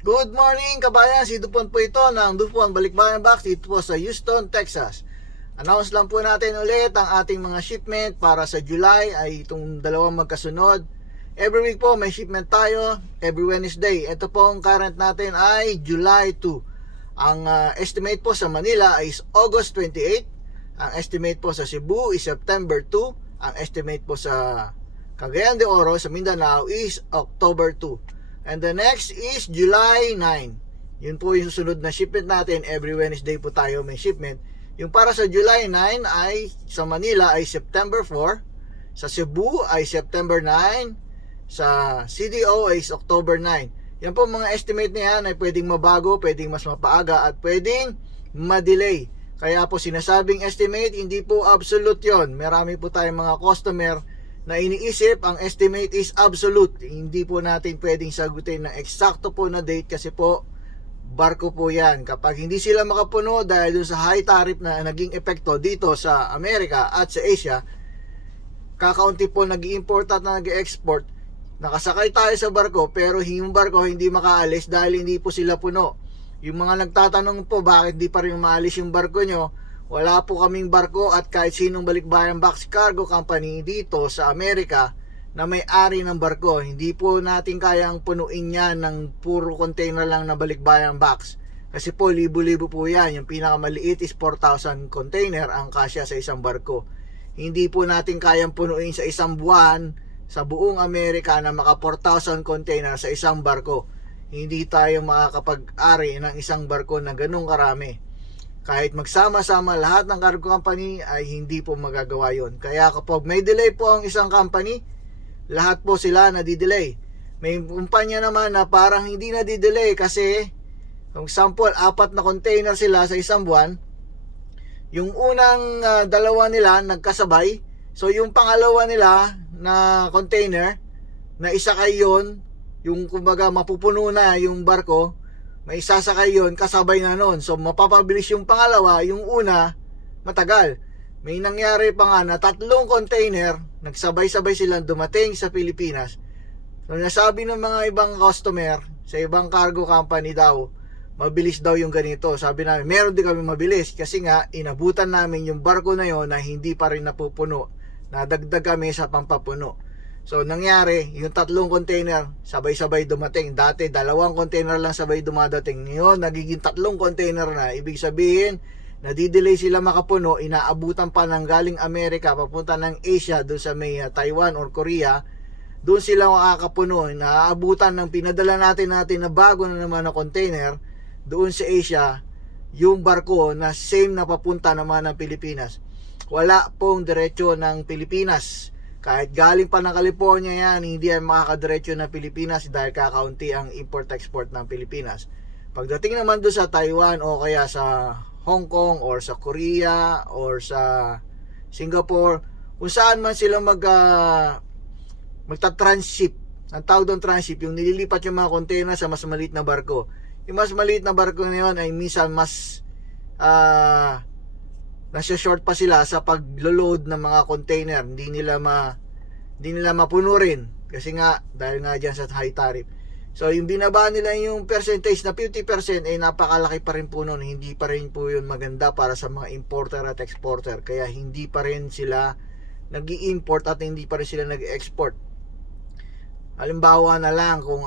Good morning kabayan, si Dupont po ito ng Dupont Balikbayan Box dito po sa Houston, Texas. Announce lang po natin ulit ang ating mga shipment para sa July ay itong dalawang magkasunod. Every week po may shipment tayo, every Wednesday. Ito po ang current natin ay July 2. Ang estimate po sa Manila ay August 28. Ang estimate po sa Cebu is September 2. Ang estimate po sa Cagayan de Oro sa Mindanao is October 2. And the next is July 9. Yun po yung susunod na shipment natin. Every Wednesday po tayo may shipment. Yung para sa July 9 ay sa Manila ay September 4. Sa Cebu ay September 9. Sa CDO ay October 9. Yan po mga estimate na yan ay pwedeng mabago, pwedeng mas mapaaga at pwedeng ma-delay. Kaya po sinasabing estimate, hindi po absolute yon. Marami po tayong mga customer na iniisip ang estimate is absolute. Hindi po natin pwedeng sagutin na eksakto po na date kasi po barko po yan. Kapag hindi sila makapuno dahil dun sa high tariff na naging epekto dito sa Amerika at sa Asia, kakaunti po nag-i-import at nag-i-export, nakasakay tayo sa barko pero yung barko hindi makaalis dahil hindi po sila puno. Yung mga nagtatanong po bakit di pa rin maalis yung barko nyo, wala po kaming barko at kahit sinong Balikbayan Box Cargo Company dito sa Amerika na may-ari ng barko. Hindi po natin kayang punuin yan ng puro container lang na Balikbayan Box. Kasi po libo-libo po yan. Yung pinakamaliit is 4,000 container ang kasya sa isang barko. Hindi po natin kayang punuin sa isang buwan sa buong Amerika na maka 4,000 container sa isang barko. Hindi tayo makakapag-ari ng isang barko na ganun karami. Kahit magsama-sama lahat ng cargo company ay hindi po magagawa yon. Kaya kapag may delay po ang isang company, lahat po sila nadidelay. May kumpanya naman na parang hindi nadidelay kasi, for example, 4 na container sila sa isang buwan. Yung unang dalawa nila nagkasabay. So yung pangalawa nila na container, na isakay yon, yung kumbaga mapupuno na yung barko, may sasakay yon kasabay na nun. So mapapabilis yung pangalawa, yung una matagal. May nangyari pa nga na 3 container nagsabay-sabay silang dumating sa Pilipinas. So nasabi ng mga ibang customer sa ibang cargo company daw, mabilis daw yung ganito. Sabi namin, meron din kami mabilis kasi nga inabutan namin yung barko na yon na hindi pa rin napupuno. Nadagdag kami sa pampapuno. So nangyari, yung 3 container sabay-sabay dumating. Dati 2 container lang sabay dumadating. Ngayon nagiging 3 container na. Ibig sabihin, nadidelay sila makapuno, inaabutan pa ng galing Amerika papunta ng Asia doon sa may Taiwan or Korea. Doon sila makakapuno. Naaabutan ng pinadala natin na bago na naman na container doon sa Asia, yung barko na same na papunta naman ng Pilipinas. Wala pong diretso ng Pilipinas. Kahit galing pa ng California yan, hindi yan makakadiretso ng Pilipinas dahil kakaunti ang import-export ng Pilipinas. Pagdating naman doon sa Taiwan o kaya sa Hong Kong or sa Korea or sa Singapore, kung saan man sila magta-transship, ang tawag doon transship, yung nililipat yung mga container sa mas maliit na barko. Yung mas maliit na barko na yun ay minsan mas nasa short pa sila sa paglo-load ng mga container. Hindi nila mapuno rin kasi nga dahil nga diyan sa high tariff. So yung binaba nila yung percentage na 50% ay napakalaki pa rin po noon. Hindi pa rin po yun maganda para sa mga importer at exporter. Kaya hindi pa rin sila nag-i-import at hindi pa rin sila nag-export. Halimbawa na lang kung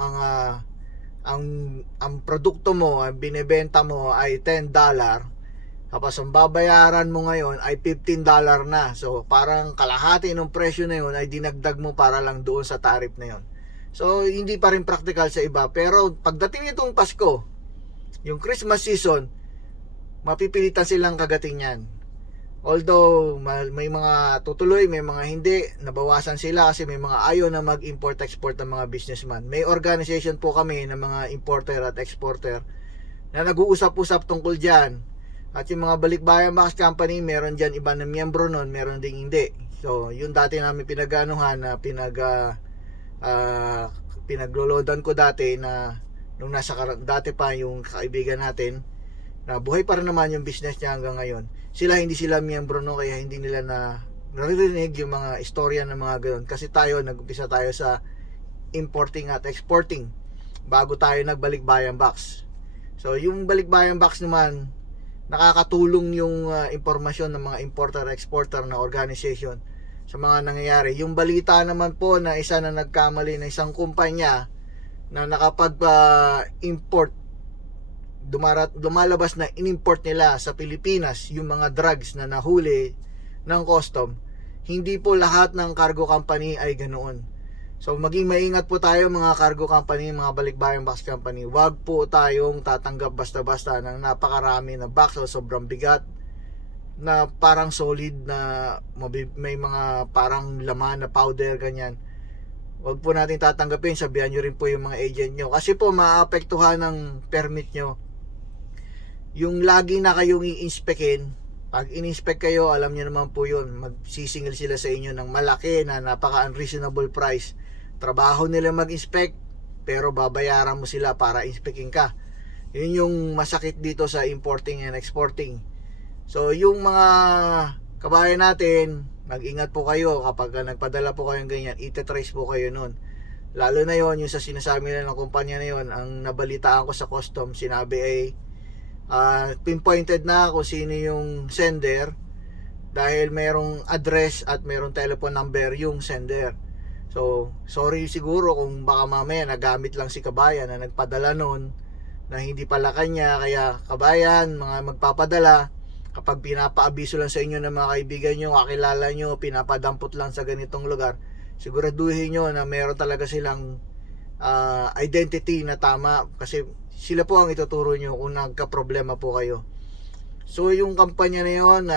ang produkto mo, ang binebenta mo ay $10, tapos ang babayaran mo ngayon ay $15 na. So parang kalahati ng presyo na yun ay dinagdag mo para lang doon sa tariff na yun. So hindi pa rin practical sa iba. Pero pagdating nitong Pasko, yung Christmas season, mapipilitan silang kagating yan. Although may mga tutuloy, may mga hindi, nabawasan sila kasi may mga ayaw na mag-import-export ng mga businessman. May organization po kami ng mga importer at exporter na nag-uusap-usap tungkol dyan. At yung mga Balikbayan Box Company, meron dyan iba na miyembro nun, meron ding hindi. So yung dati namin pinag-anuhan na pinaglolodan ko dati na nung dati pa yung kaibigan natin na buhay pa rin naman yung business niya hanggang ngayon. Hindi sila miyembro no, kaya hindi nila naririnig yung mga istorya ng mga ganoon. Kasi nag-umpisa tayo sa importing at exporting. bago tayo nagbalikbayan box. So yung balikbayan box naman, nakakatulong yung impormasyon ng mga importer-exporter na organization sa mga nangyayari. Yung balita naman po na isa na nagkamali na isang kumpanya na nakapag-import, lumalabas na inimport nila sa Pilipinas yung mga drugs na nahuli ng custom. Hindi po lahat ng cargo company ay ganoon. So maging maingat po tayo mga cargo company, mga balikbayan box company. Huwag po tayong tatanggap basta-basta ng napakarami na box o sobrang bigat na parang solid na may mga parang laman na powder, ganyan. Huwag po natin tatanggapin. Sabihan nyo rin po yung mga agent nyo, kasi po maapektuhan ng permit nyo. Yung lagi na kayong i-inspectin, pag in-inspect kayo, alam nyo naman po yun, magsisingil sila sa inyo ng malaki na napaka-unreasonable price. Trabaho nila mag-inspect, pero babayaran mo sila para inspecting ka. Yun yung masakit dito sa importing and exporting. So yung mga kabayan natin, mag-ingat po kayo kapag nagpadala po kayong ganyan, ite-trace po kayo nun. Lalo na yon yung sa sinasabi nila ng kumpanya na yon, ang nabalitaan ko sa custom, sinabi ay pinpointed na kung sino yung sender dahil merong address at merong telephone number yung sender. So sorry siguro kung baka mamaya nagamit lang si kabayan na nagpadala nun na hindi pala kanya. Kaya kabayan, mga magpapadala, kapag pinapaabiso lang sa inyo ng mga kaibigan nyo, kakilala nyo, pinapadampot lang sa ganitong lugar, siguraduhin nyo na meron talaga silang identity na tama, kasi sila po ang ituturo nyo kung nagka-problema po kayo. So yung kampanya na yun,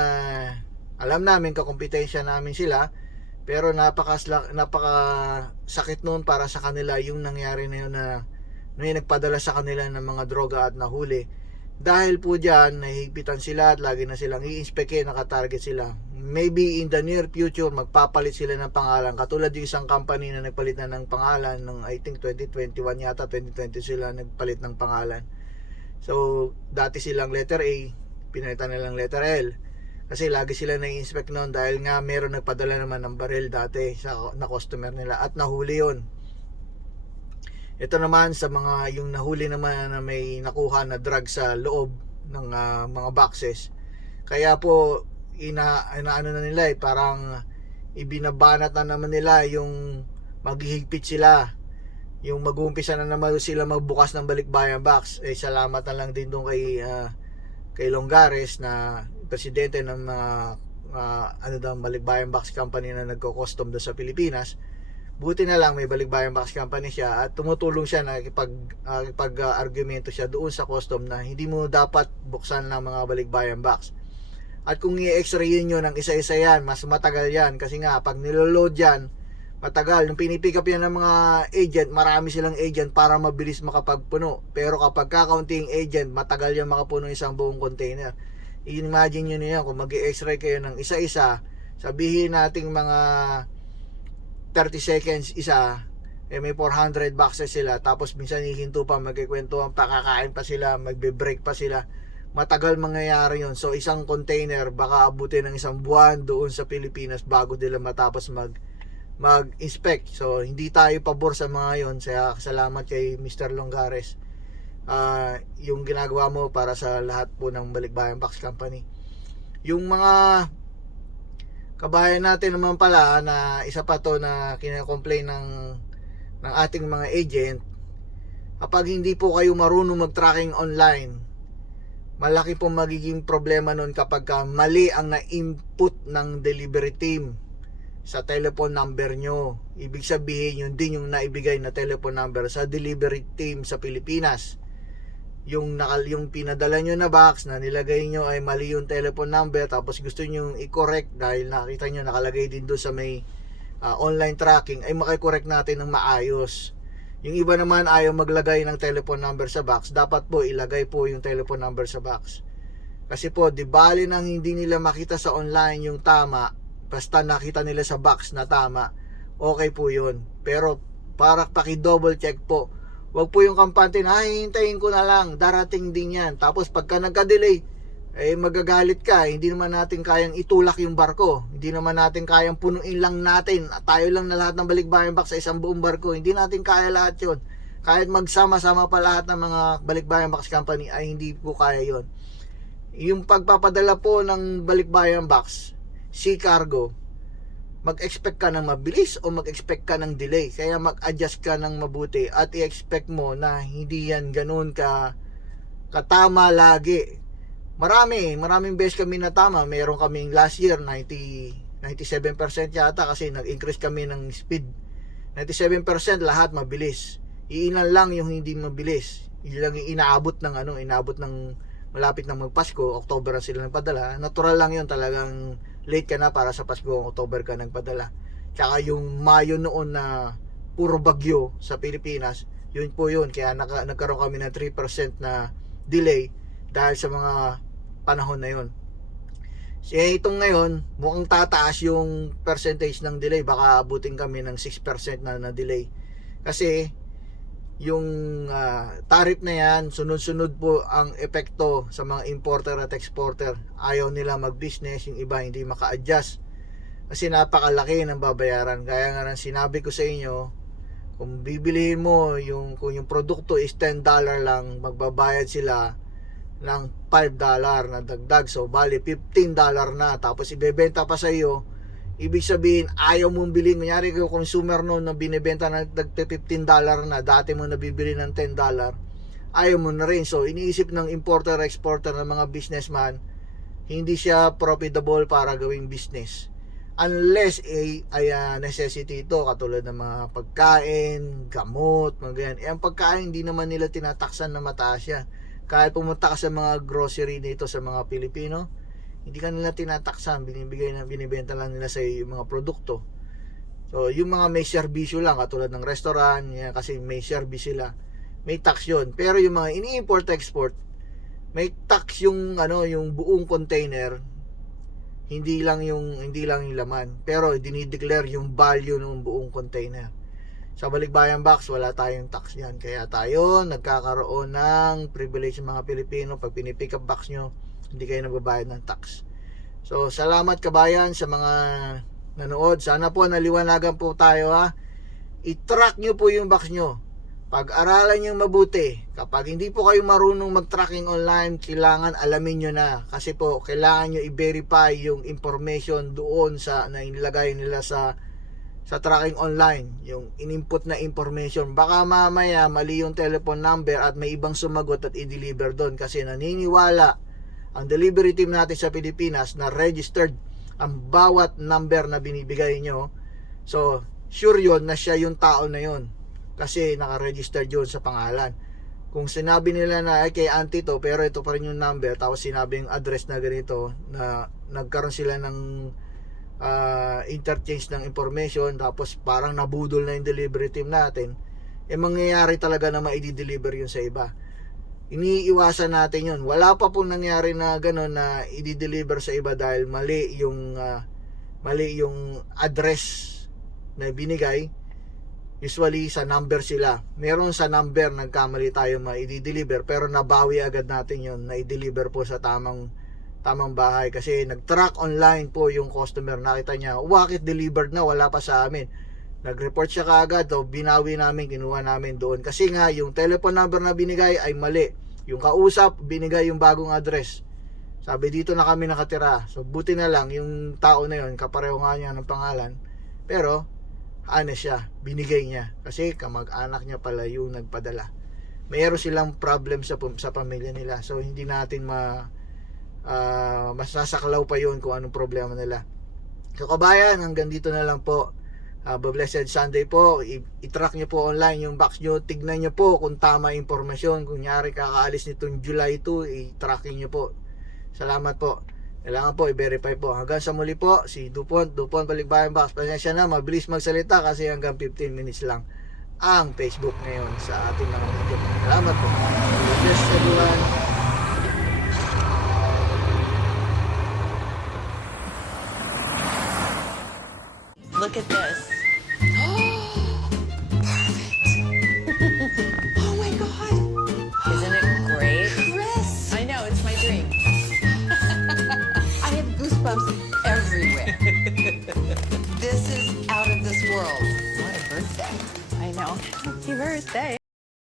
alam namin kakompetensya namin sila, pero napakasakit noon para sa kanila yung nangyari na yun, na may nagpadala sa kanila ng mga droga at nahuli. Dahil po dyan, nahihigpitan sila at lagi na silang i-inspect, nakatarget sila. Maybe in the near future, magpapalit sila ng pangalan. Katulad yung isang company na nagpalit na ng pangalan ng I think 2021 yata, 2020 sila nagpalit ng pangalan. So, dati silang letter A, pinalitan nilang letter L. Kasi lagi sila na-inspect noon dahil nga meron nagpadala naman ng baril dati na customer nila at nahuli yon. Ito naman sa mga yung nahuli naman na may nakuha na drug sa loob ng mga boxes. Kaya po inaano na nila parang ibinabanat na naman nila yung maghihigpit sila. Yung mag-uumpisa na naman sila magbukas ng balikbayan box. Salamat na lang din doon kay Longares na presidente ng mga balikbayan box company na nagko-custom doon sa Pilipinas. Buti na lang may balikbayan box company siya at tumutulong siya na argumento siya doon sa custom na hindi mo dapat buksan ng mga balikbayan box. At kung i-x-rayin nyo ng isa-isa yan, mas matagal yan, kasi nga pag niloload yan, matagal. Nung pinipick up yan ng mga agent, marami silang agent para mabilis makapagpuno. Pero kapag kakaunting agent, matagal yan makapuno isang buong container. I-imagine nyo na yan, kung mag-i-x-ray kayo ng isa-isa, sabihin nating mga 30 seconds isa, may 400 boxes sila, tapos minsan hihinto pa, magkikwentuhan pa, kakain pa sila, magbe-break pa sila, matagal mangyayari yon. So isang container baka abutin ng isang buwan doon sa Pilipinas bago nila matapos mag-inspect. So hindi tayo pabor sa mga yon. Kaya salamat kay Mr. Longares, yung ginagawa mo para sa lahat po ng balikbayan box company. Yung mga kabayan natin naman pala na isa pa to na kina-complain ng ating mga agent, kapag hindi po kayo marunong mag-tracking online, malaki po magiging problema nun kapag mali ang na-input ng delivery team sa telephone number nyo. Ibig sabihin yun din yung naibigay na telephone number sa delivery team sa Pilipinas. Yung pinadala nyo na box na nilagay nyo ay mali yung telephone number, tapos gusto nyo i-correct dahil nakita nyo nakalagay din doon sa may online tracking, ay makikorek natin ng maayos. Yung iba naman ayaw maglagay ng telephone number sa box, dapat po ilagay po yung telephone number sa box. Kasi po, di bali nang hindi nila makita sa online yung tama, basta nakita nila sa box na tama, okay po yun. Pero para paki-double check po, wag po yung kampante na hintayin ko na lang, darating din yan. Tapos pagka nagka-delay, magagalit ka. Hindi naman natin kayang itulak yung barko. Hindi naman natin kayang punuin lang natin. Tayo lang na lahat ng balikbayan box sa isang buong barko. Hindi natin kaya lahat yun. Kahit magsama-sama pa lahat ng mga Balikbayan Box Company ay hindi po kaya yon. Yung pagpapadala po ng Balikbayan Box, Sea Cargo, mag-expect ka ng mabilis o mag-expect ka ng delay. Kaya mag-adjust ka ng mabuti at i-expect mo na hindi yan ganun katama lagi. Maraming beses kami natama. Meron kaming last year 97% yata kasi nag-increase kami ng speed. 97% lahat mabilis. Iilan lang yung hindi mabilis. Yun lang yung inaabot ng malapit ng magpasko, October na sila nagpadala. Natural lang yun, talagang late ka na para sa Pasko, October ka nagpadala. Tsaka yung Mayo noon na puro bagyo sa Pilipinas, yun po yun. Kaya nagkaroon kami ng 3% na delay dahil sa mga panahon na yun. Itong ngayon, mukhang tataas yung percentage ng delay. Baka abutin kami ng 6% na delay. Kasi yung tariff na yan, sunod-sunod po ang epekto sa mga importer at exporter. Ayaw nila mag-business, yung iba hindi maka-adjust. Kasi napakalaki ng babayaran. Kaya nga nang sinabi ko sa inyo, kung bibilihin mo, kung yung produkto is $10 lang, magbabayad sila ng $5 na dagdag. So bali $15 na, tapos ibebenta pa sa iyo. Ibig sabihin ayaw mong bilhin. Kunyari kung consumer noon na binibenta na $15 na, dati mo nabibili ng $10, ayaw mo na rin. So iniisip ng importer exporter ng mga businessman, hindi siya profitable para gawing business unless ay necessity ito, katulad ng mga pagkain, gamot, mga ganyan. Ang pagkain hindi naman nila tinataksan na mataas yan. Kahit pumunta ka sa mga grocery dito sa mga Pilipino, hindi ka nila tinataksan, binibenta lang nila sa yung mga produkto. So yung mga may serbisyo lang, katulad ng restaurant, yan, kasi may service sila, may tax yun. Pero yung mga ini-import export, may tax yung yung buong container, hindi lang yung laman, pero dinideclare yung value ng buong container. Sa Balikbayan Box, wala tayong tax yan. Kaya tayo nagkakaroon ng privilege ng mga Pilipino. Pag pinipick up box nyo, hindi kayo nagbabayad ng tax. So salamat kabayan sa mga nanood. Sana po naliwanagan po tayo, ha. I-track nyo po yung box nyo. Pag-aralan nyo mabuti. Kapag hindi po kayo marunong mag-tracking online, kailangan alamin nyo na. Kasi po kailangan nyo i-verify yung information doon na inilagay nila sa tracking online, yung in-input na information. Baka mamaya mali yung telephone number at may ibang sumagot at i-deliver doon, kasi naniniwala ang delivery team natin sa Pilipinas na registered ang bawat number na binibigay nyo. So sure yun na siya yung tao na yun, kasi naka-register yun sa pangalan. Kung sinabi nila na ay kay auntie to, pero ito pa rin yung number, tapos sinabi yung address na ganito, na nagkaroon sila ng interchange ng information, tapos parang nabudol na yung delivery team natin, mangyayari talaga na ma-i-deliver yun sa iba. Iniiwasan natin yun. Wala pa pong nangyari na gano'n na i-deliver sa iba dahil mali yung address na binigay. Usually sa number sila. Meron sa number nagkamali tayo ma-i-deliver, pero nabawi agad natin yun, na i-deliver po sa tamang bahay, kasi nag-track online po yung customer. Nakita niya, bakit delivered na, wala pa sa amin. Nag-report siya kaagad, binawi namin, kinuha namin doon, kasi nga yung telephone number na binigay ay mali. Yung kausap binigay yung bagong address, sabi dito na kami nakatira. So buti na lang yung tao na yun, kapareho nga niya ng pangalan, pero honest siya, binigay niya kasi kamag-anak niya pala yung nagpadala. Mayroon silang problem sa pamilya nila, so hindi natin masasaklaw pa yun kung anong problema nila. So kabayan, hanggang dito na lang po. Blessed Sunday po. I-track nyo po online yung box nyo. Tignan nyo po kung tama informasyon. Kunyari kakaalis nitong July 2, i-tracking nyo po. Salamat po. Kailangan po i-verify po. Hanggang sa muli po, si Dupont Balikbayan Box. Pasensya na, mabilis magsalita kasi hanggang 15 minutes lang ang Facebook ngayon sa ating mga video. Salamat po. Bless everyone. Look at this. Oh my God! Isn't it great? Chris! I know, it's my dream. I have goosebumps everywhere. This is out of this world. What a birthday. I know. Happy birthday.